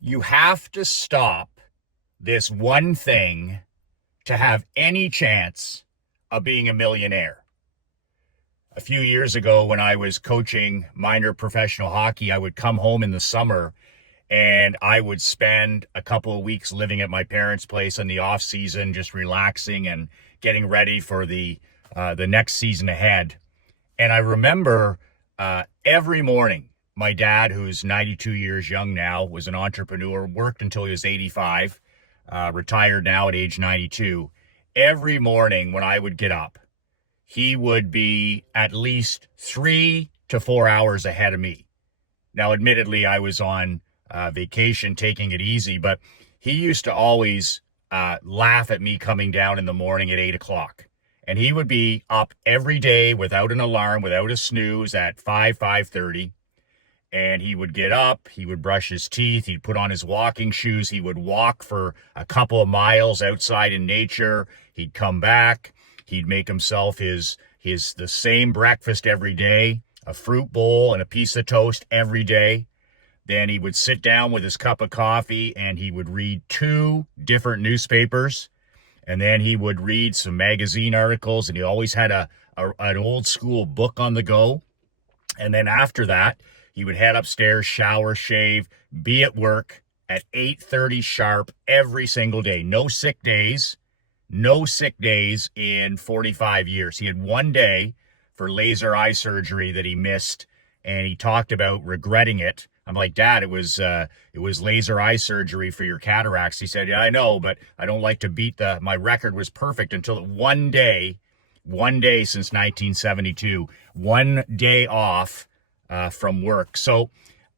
You have to stop this one thing to have any chance of being a millionaire. A few years ago, when I was coaching minor professional hockey, I would come home in the summer and I would spend a couple of weeks living at my parents' place in the off season, just relaxing and getting ready for the next season ahead. And I remember every morning, my dad, who's 92 years young now, was an entrepreneur, worked until he was 85, retired now at age 92. Every morning when I would get up, he would be at least 3 to 4 hours ahead of me. Now, admittedly, I was on vacation, taking it easy, but he used to always laugh at me coming down in the morning at 8 o'clock. And he would be up every day without an alarm, without a snooze at 5:30. And he would get up, he would brush his teeth, he'd put on his walking shoes, he would walk for a couple of miles outside in nature, he'd come back, he'd make himself the same breakfast every day, a fruit bowl and a piece of toast every day. Then he would sit down with his cup of coffee and he would read 2 different newspapers. And then he would read some magazine articles, and he always had an old school book on the go. And then after that, he would head upstairs, shower, shave, be at work at 8:30 sharp every single day. No sick days in 45 years. He had one day for laser eye surgery that he missed, and he talked about regretting it. I'm like, Dad, it was laser eye surgery for your cataracts. He said, yeah, I know, but I don't like to beat my record was perfect until one day since 1972, one day off from work. So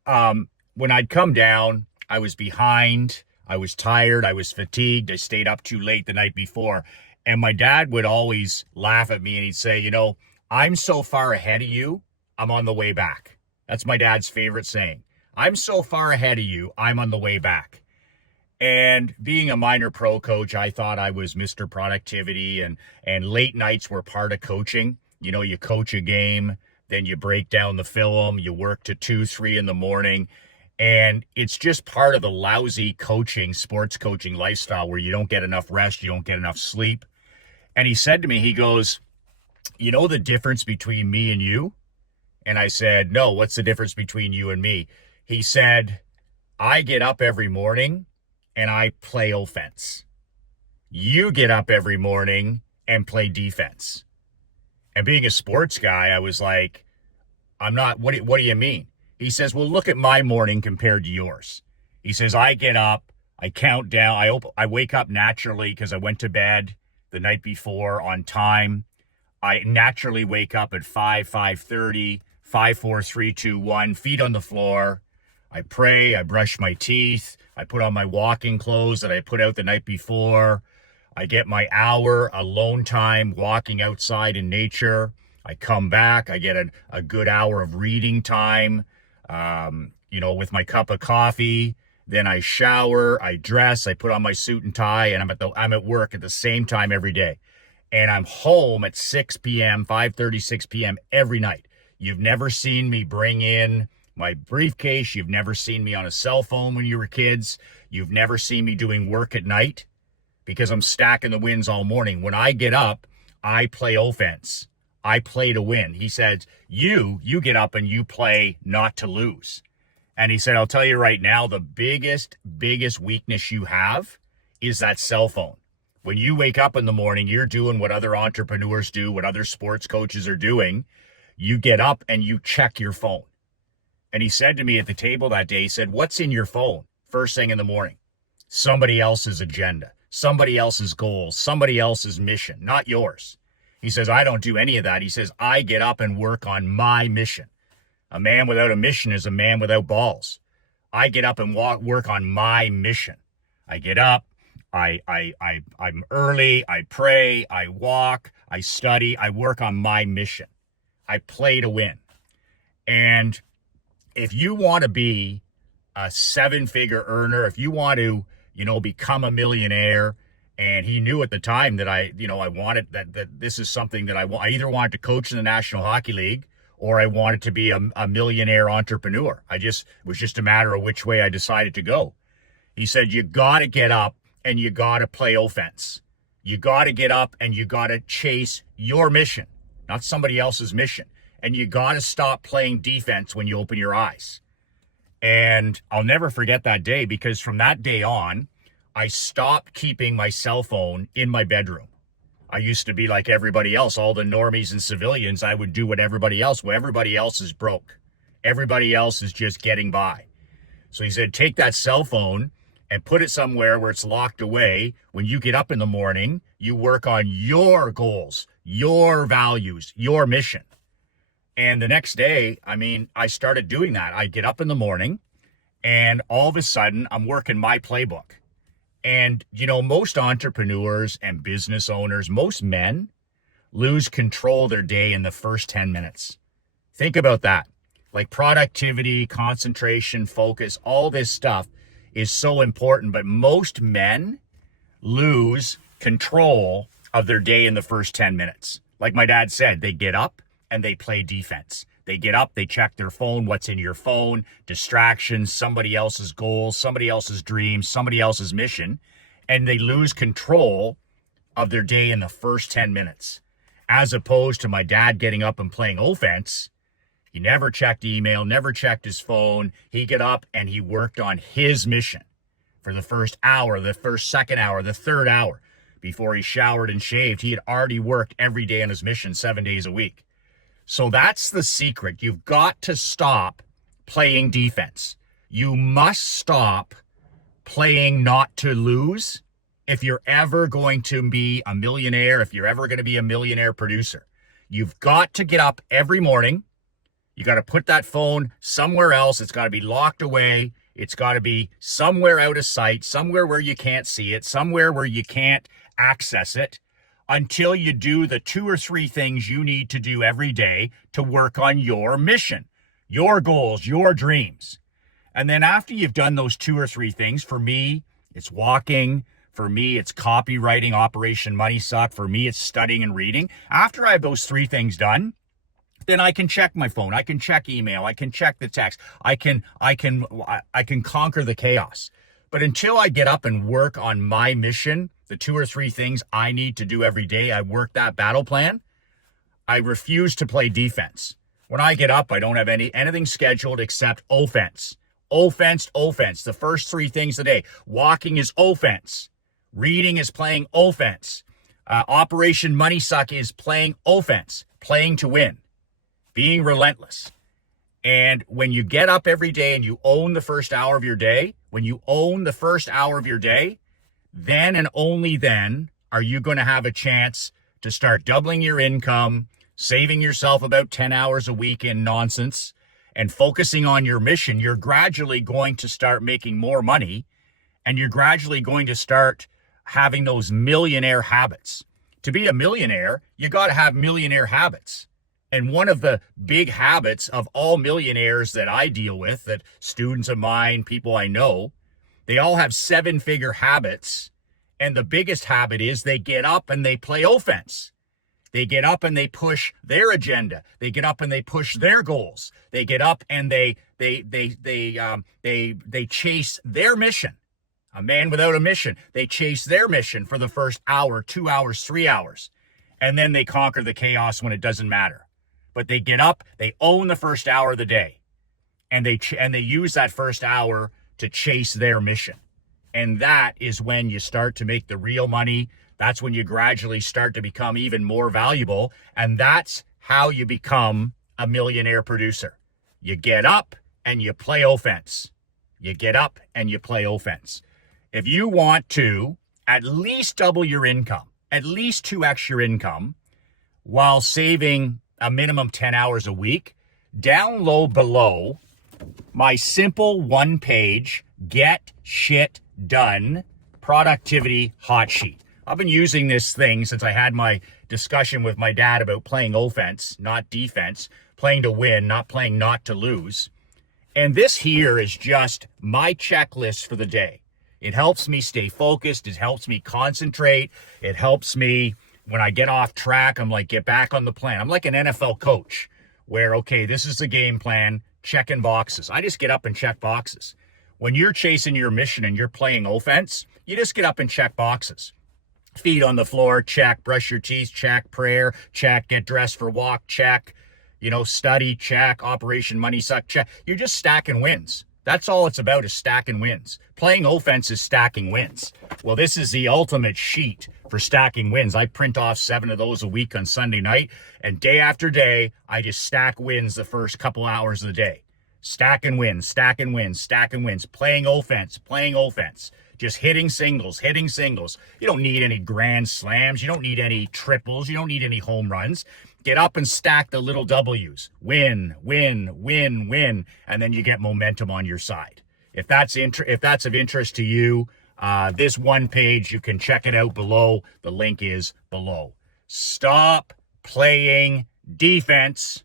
when I'd come down, I was behind, I was tired, I was fatigued, I stayed up too late the night before. And my dad would always laugh at me and he'd say, I'm so far ahead of you, I'm on the way back. That's my dad's favorite saying. I'm so far ahead of you, I'm on the way back. And being a minor pro coach, I thought I was Mr. Productivity, and late nights were part of coaching. You coach a game, then you break down the film, you work to 2, 3 in the morning. And it's just part of the lousy sports coaching lifestyle where you don't get enough rest, you don't get enough sleep. And he said to me, he goes, the difference between me and you? And I said, no, what's the difference between you and me? He said, I get up every morning and I play offense. You get up every morning and play defense. And being a sports guy, I was like, I'm not, what do you mean? He says, well, look at my morning compared to yours. He says, I get up, I count down, I wake up naturally because I went to bed the night before on time. I naturally wake up at 5:30, 5, 4, 3, 2, 1, feet on the floor. I pray, I brush my teeth, I put on my walking clothes that I put out the night before. I get my hour alone time walking outside in nature. I come back, I get a good hour of reading time, with my cup of coffee. Then I shower, I dress, I put on my suit and tie, and I'm at work at the same time every day. And I'm home at 6 p.m., 5:30, 6 p.m. every night. You've never seen me bring in my briefcase. You've never seen me on a cell phone when you were kids. You've never seen me doing work at night because I'm stacking the wins all morning. When I get up, I play offense. I play to win. He said, you get up and you play not to lose. And he said, I'll tell you right now, the biggest weakness you have is that cell phone. When you wake up in the morning, you're doing what other entrepreneurs do, what other sports coaches are doing. You get up and you check your phone. And he said to me at the table that day, he said, what's in your phone first thing in the morning? Somebody else's agenda, somebody else's goals, somebody else's mission, not yours. He says, I don't do any of that. He says, I get up and work on my mission. A man without a mission is a man without balls. I get up and work on my mission. I get up, I'm early, I pray, I walk, I study, I work on my mission. I play to win. And if you want to be a 7-figure earner, if you want to, become a millionaire, and he knew at the time that I wanted that this is something that I either wanted to coach in the National Hockey League or I wanted to be a millionaire entrepreneur. It was just a matter of which way I decided to go. He said, you got to get up and you got to play offense. You got to get up and you got to chase your mission, not somebody else's mission. And you got to stop playing defense when you open your eyes. And I'll never forget that day, because from that day on, I stopped keeping my cell phone in my bedroom. I used to be like everybody else, all the normies and civilians. I would do what everybody else, well, everybody else is broke. Everybody else is just getting by. So he said, take that cell phone and put it somewhere where it's locked away. When you get up in the morning, you work on your goals, your values, your mission. And the next day, I started doing that. I get up in the morning and all of a sudden I'm working my playbook. And, most entrepreneurs and business owners, most men lose control of their day in the first 10 minutes. Think about that. Like productivity, concentration, focus, all this stuff is so important. But most men lose control of their day in the first 10 minutes. Like my dad said, they get up and they play defense. They get up, they check their phone, what's in your phone, distractions, somebody else's goals, somebody else's dreams, somebody else's mission, and they lose control of their day in the first 10 minutes. As opposed to my dad getting up and playing offense. He never checked email, never checked his phone. He got up and he worked on his mission for the first hour, the first second hour, the third hour. Before he showered and shaved, he had already worked every day on his mission 7 days a week. So that's the secret. You've got to stop playing defense. You must stop playing not to lose if you're ever going to be a millionaire, if you're ever going to be a millionaire producer. You've got to get up every morning. You got to put that phone somewhere else. It's got to be locked away. It's got to be somewhere out of sight, somewhere where you can't see it, somewhere where you can't access it, until you do the 2 or 3 things you need to do every day to work on your mission, your goals, your dreams. And then after you've done those 2 or 3 things, for me, it's walking. For me, it's copywriting, Operation Money Suck. For me, it's studying and reading. After I have those 3 things done, then I can check my phone. I can check email. I can check the text. I can conquer the chaos. But until I get up and work on my mission, the 2 or 3 things I need to do every day, I work that battle plan. I refuse to play defense. When I get up, I don't have anything scheduled except offense. Offense, offense. The first 3 things a day. Walking is offense. Reading is playing offense. Operation Money Suck is playing offense. Playing to win. Being relentless. And when you get up every day and you own the first hour of your day, then and only then are you going to have a chance to start doubling your income, saving yourself about 10 hours a week in nonsense, and focusing on your mission. You're gradually going to start making more money, and you're gradually going to start having those millionaire habits. To be a millionaire, you got to have millionaire habits. And one of the big habits of all millionaires that I deal with, that students of mine, people I know, they all have 7-figure habits. And the biggest habit is they get up and they play offense. They get up and they push their agenda. They get up and they push their goals. They get up and they chase their mission. A man without a mission. They chase their mission for the first hour, 2 hours, 3 hours. And then they conquer the chaos when it doesn't matter. But they get up, they own the first hour of the day, and they use that first hour to chase their mission. And that is when you start to make the real money. That's when you gradually start to become even more valuable. And that's how you become a millionaire producer. You get up and you play offense. You get up and you play offense. If you want to at least double your income, at least 2x your income, while saving a minimum 10 hours a week, down low below my simple 1-page get shit done productivity hot sheet. I've been using this thing since I had my discussion with my dad about playing offense, not defense, playing to win, not playing not to lose. And this here is just my checklist for the day. It helps me stay focused. It helps me concentrate. It helps me when I get off track, I'm like, get back on the plan. I'm like an NFL coach where, okay, this is the game plan, checking boxes. I just get up and check boxes. When you're chasing your mission and you're playing offense, you just get up and check boxes. Feet on the floor, check. Brush your teeth, check. Prayer, check. Get dressed for walk, check. Study, check. Operation Money Suck, check. You're just stacking wins. That's all it's about, is stacking wins. Playing offense is stacking wins. Well, this is the ultimate sheet for stacking wins. I print off 7 of those a week on Sunday night, and day after day, I just stack wins the first couple hours of the day. Stacking wins, stacking wins, stacking wins. Playing offense, playing offense. Just hitting singles, hitting singles. You don't need any grand slams. You don't need any triples. You don't need any home runs. Get up and stack the little W's. Win, win, win, win. And then you get momentum on your side. If that's of interest to you, this one page, you can check it out below. The link is below. Stop playing defense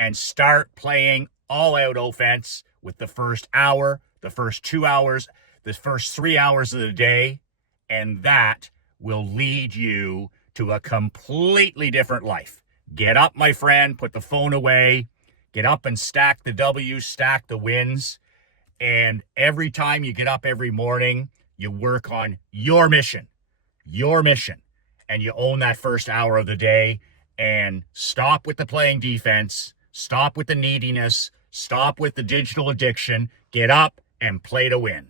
and start playing all-out offense with the first hour, the first 2 hours, the first 3 hours of the day, and that will lead you to a completely different life. Get up, my friend, put the phone away, get up and stack the W's, stack the wins, and every time you get up every morning, you work on your mission, and you own that first hour of the day, and stop with the playing defense, stop with the neediness, stop with the digital addiction, get up and play to win.